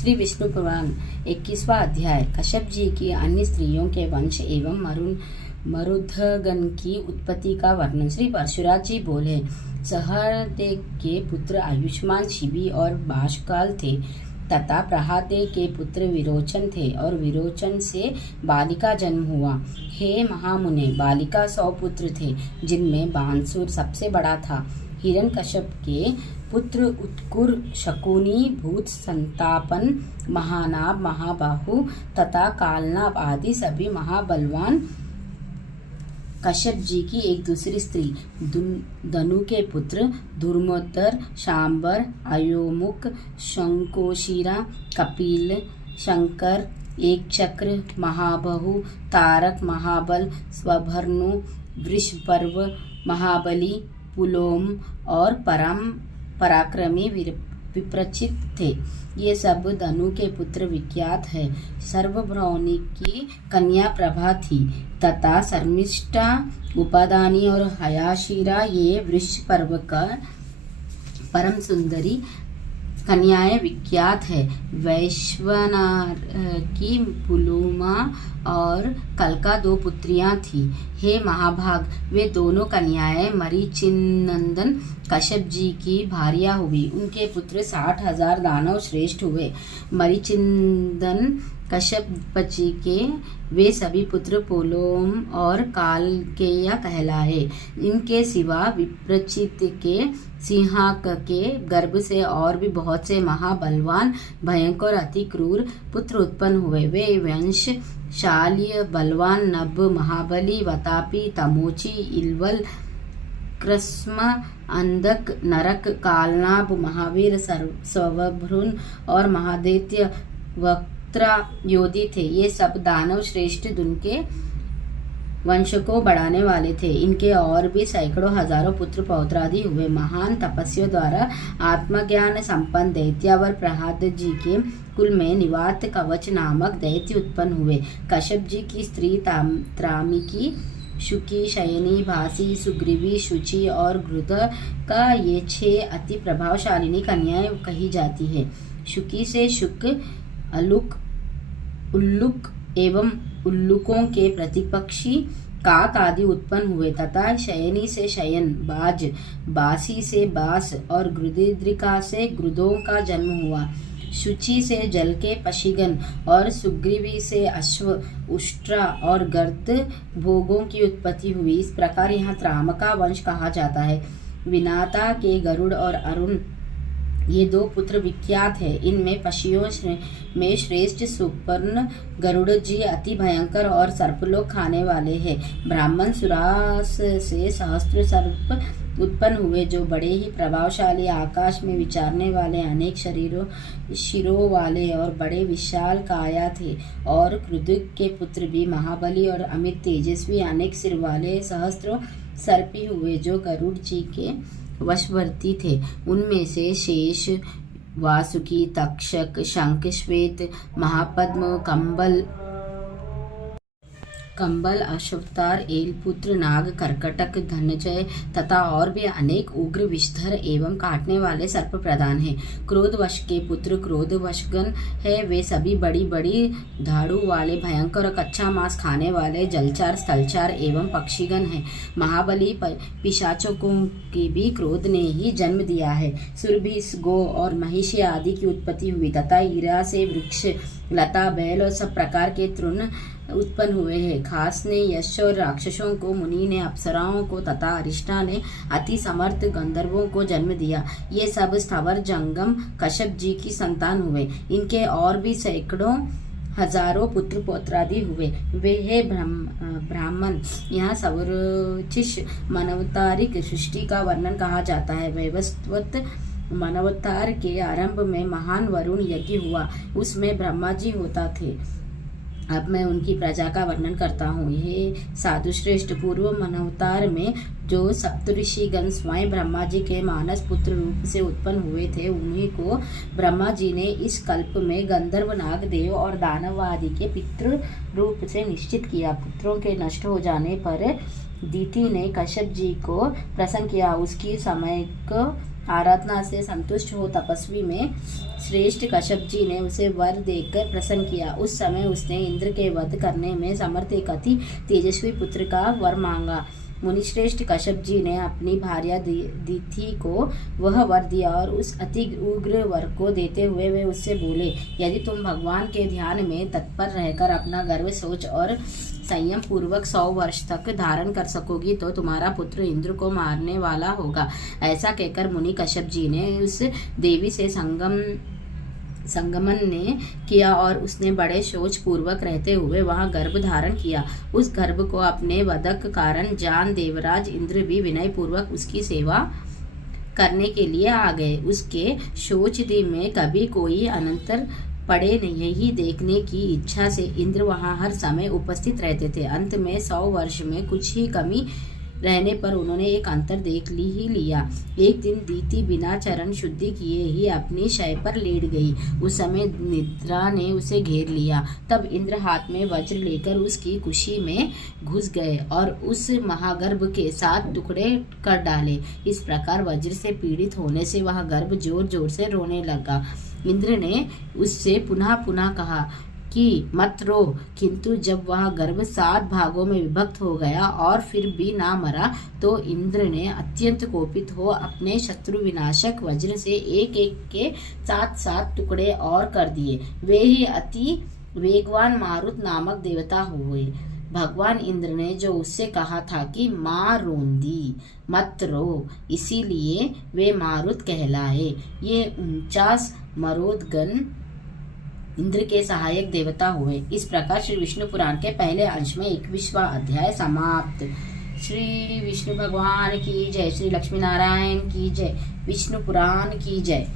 श्री विष्णु पुराण 21वां अध्याय। कश्यप जी की अन्य स्त्रियों के वंश एवं मरुधगण की उत्पत्ति का वर्णन। श्री परशुराज जी बोले, सहदेव के पुत्र आयुष्मान शिबी और बाष्काल थे तथा प्रहादेव के पुत्र विरोचन थे और विरोचन से बालिका जन्म हुआ। हे महामुने, बालिका 100 पुत्र थे, जिनमें बांसुर सबसे बड़ा था। हिरण्यकश्यप के पुत्र उत्कुर, शकुनी, भूत संतापन, महानाभ, महाबाहु तथा कालनाभ आदि सभी महाबलवान कश्यप जी की एक दूसरी स्त्री धनु के पुत्र धुर्मोत्तर, शांबर, अयोमुख, शंकोशिरा, कपिल, शंकर, एक चक्र, महाबहु, तारक, महाबल, स्वभर्नु, वृषपर्व, महाबली, पुलोम और परम पराक्रमी विप्रचित थे। ये सब धनु के पुत्र विख्यात है। सर्वभ्रौनी की कन्या प्रभा थी तथा शर्मिष्ठा, उपादानी और हयाशिरा ये वृषपर्व का परम सुंदरी कन्याएं विख्यात है। वैश्वानर की पुलुमा और कलका 2 पुत्रियां थी। हे महाभाग, वे दोनों कन्याएं मरीचिनंदन कश्यप जी की भार्या हुई। उनके पुत्र 60,000 दानव श्रेष्ठ हुए। मरीचिनंदन कश्यप जी के वे सभी पुत्र पोलोम और कालकेय कहलाए। इनके सिवा विप्रचित के सिंहाक के गर्भ से और भी बहुत से महाबलवान, भयंकर, अति क्रूर पुत्र उत्पन्न हुए। वे वंश शाल्य, बलवान, नभ, महाबली, वतापी, तमोची, इलवल, कृष्म, अंधक, नरक, कालनाभ, महावीर, स्वभृन और महादैत्य वक्त्रा योधी थे। ये सब दानव श्रेष्ठ धन के वंश को बढ़ाने वाले थे। इनके और भी सैकड़ों हजारों पुत्र पौत्रादि हुए। महान तपस्वियों द्वारा आत्मज्ञान संपन्न दैत्यावर प्रहलाद जी के कुल में निवात कवच नामक दैत्य उत्पन्न हुए। कश्यप जी की स्त्री त्रामिकी, शुकी, शयनी, भासी, सुग्रीवी, शुचि और घृत का ये 6 अति प्रभावशालिनी कन्याएं कही जाती है। शुकी से शुक, अलुक, उल्लुक एवं उल्लुकों के प्रतिपक्षी काक आदि उत्पन्न हुए तथा शयनी से शयन, बाज, बासी से बास और गृदिद्रिका से गृदों का जन्म हुआ। शुचि से जल के पशिगन और सुग्रीवी से अश्व, उष्ट्रा और गर्त भोगों की उत्पत्ति हुई। इस प्रकार यहाँ त्रामका वंश कहा जाता है। विनाता के गरुड़ और अरुण ये 2 पुत्र विख्यात है। इनमें पशियों में श्रेष्ठ सुपर्ण गरुड़ जी अति भयंकर और सर्पलोक खाने वाले हैं। ब्राह्मण सुरास से सहस्त्र सर्प उत्पन्न हुए, जो बड़े ही प्रभावशाली, आकाश में विचरने वाले, अनेक शिरों वाले और बड़े विशाल काया थे। और क्रुदुक के पुत्र भी महाबली और अमित तेजस्वी, अनेक सिर वाले सहस्त्रों सर्पी हुए, जो गरुड़ जी के वशवर्ती थे। उनमें से शेष, वासुकी, तक्षक, शंखश्वेत, महापद्म, कंबल, अश्वतार, एलपुत्र, नाग, कर्कटक, धनजय तथा और भी अनेक उग्र, विषधर एवं काटने वाले सर्प प्रधान हैं। क्रोधवश के पुत्र क्रोधवशगण है। वे सभी बड़ी बड़ी धाड़ू वाले, भयंकर और कच्चा मांस खाने वाले जलचार, स्थलचार एवं पक्षीगण हैं। महाबली पिशाचों को की भी क्रोध ने ही जन्म दिया है। सुरभि, गो और महिषी आदि की उत्पत्ति हुई तथा ईरा से वृक्ष, लता, बैल और सब प्रकार के तृण उत्पन्न हुए हैं। खास ने यश और राक्षसों को, मुनि ने अप्सराओं को तथा अरिष्टा ने अति समर्थ गंधर्वों को जन्म दिया। ये सब स्थावर जंगम कश्यप जी की संतान हुए। इनके और भी सैकड़ों हजारों पुत्र पौत्रादि हुए। वे है ब्राह्मण। यहाँ सवरोचिष मनवतारिक सृष्टि का वर्णन कहा जाता है। वैवस्वत मनवतार के आरंभ में महान वरुण यज्ञ हुआ, उसमें ब्रह्मा जी होता थे। अब मैं उनकी प्रजा का वर्णन करता हूँ। ये साधु श्रेष्ठ, पूर्व मनवतार में जो सप्तऋषिगण स्वयं ब्रह्मा जी के मानस पुत्र रूप से उत्पन्न हुए थे, उन्हीं को ब्रह्मा जी ने इस कल्प में गंधर्व, नाग, देव और दानव आदि के पितृ रूप से निश्चित किया। पुत्रों के नष्ट हो जाने पर दीति ने कश्यप जी को प्रसन्न किया। उसकी समय को आराधना से संतुष्ट हो तपस्वी में श्रेष्ठ कश्यप जी ने उसे वर देकर प्रसन्न किया। उस समय उसने इंद्र के वध करने में समर्थ एक अति तेजस्वी पुत्र का वर मांगा। मुनिश्रेष्ठ कश्यप जी ने अपनी भार्या दिति को वह वर दिया और उस अति उग्र वर को देते हुए वे उससे बोले, यदि तुम भगवान के ध्यान में तत्पर रहकर अपना गर्व सोच और संयम पूर्वक 100 वर्ष तक धारण कर सकोगी तो तुम्हारा पुत्र इंद्र को मारने वाला होगा। ऐसा कहकर मुनि कश्यप जी ने उस देवी से संगमन ने किया और उसने बड़े सोच पूर्वक रहते हुए वहां गर्भ धारण किया। उस गर्भ को अपने वधक कारण जान देवराज इंद्र भी विनय पूर्वक उसकी सेवा करने के लिए आ गए। उसके शोच में कभी कोई अनंतर पड़े नहीं देखने की इच्छा से इंद्र वहां हर समय उपस्थित रहते थे। अंत में 100 वर्ष में कुछ ही कमी रहने पर उन्होंने एक अंतर देख ही लिया। एक दिन दीति बिना चरण शुद्धि किए ही अपनी शय पर लेट गई। उस समय निद्रा ने उसे घेर लिया। तब इंद्र हाथ में वज्र लेकर उसकी कुशी में घुस गए और उस महागर्भ के 7 टुकड़े कर डाले। इस प्रकार वज्र से पीड़ित होने से वह गर्भ जोर जोर से रोने लगा। इंद्र ने उससे पुनः पुनः कहा कि मत रो, किंतु जब वह गर्भ 7 भागों में विभक्त हो गया और फिर भी ना मरा तो इंद्र ने अत्यंत कोपित हो अपने शत्रु विनाशक वज्र से एक एक के 7 टुकड़े और कर दिए। वे ही अति वेगवान मारुत नामक देवता हुए। भगवान इंद्र ने जो उससे कहा था कि माँ रोंदी मत रो, इसीलिए वे मारुत कहलाए। ये 49 मरोदगण इंद्र के सहायक देवता हुए। इस प्रकार श्री विष्णु पुराण के पहले अंश में 21वां अध्याय समाप्त। श्री विष्णु भगवान की जय। श्री लक्ष्मी नारायण की जय। विष्णु पुराण की जय।